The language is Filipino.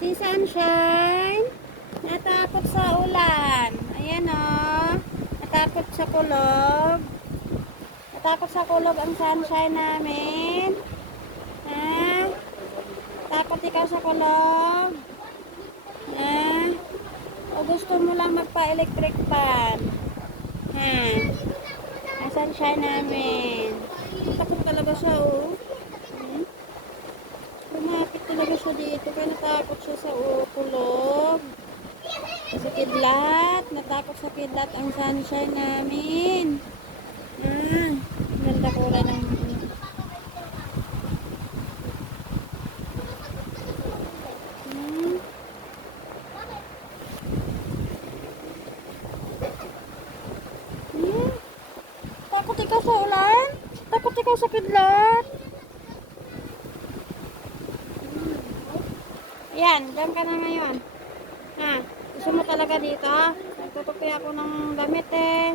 Si Sunshine, natakot sa ulan. Ayan o. Natakot sa kulog. Natakot sa kulog ang Sunshine namin. Ha? Takot ikaw sa kulog? Ha? O gusto mo lang magpa-electric fan? Ha? Ang Sunshine namin. Takot talaga siya o. Lumapit talaga siya dito kaya natakot siya sa kulog. Sa kidlat. Natakot sa kidlat ang Sunshine namin. Ganda kulay ng Takot ikaw sa ulan? Takot ikaw sa kidlat? Yan, dyan ka na ngayon. Ha, gusto mo talaga dito? Nagtutupi ako ng damit eh.